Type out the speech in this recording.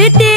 भीती भीती त्याला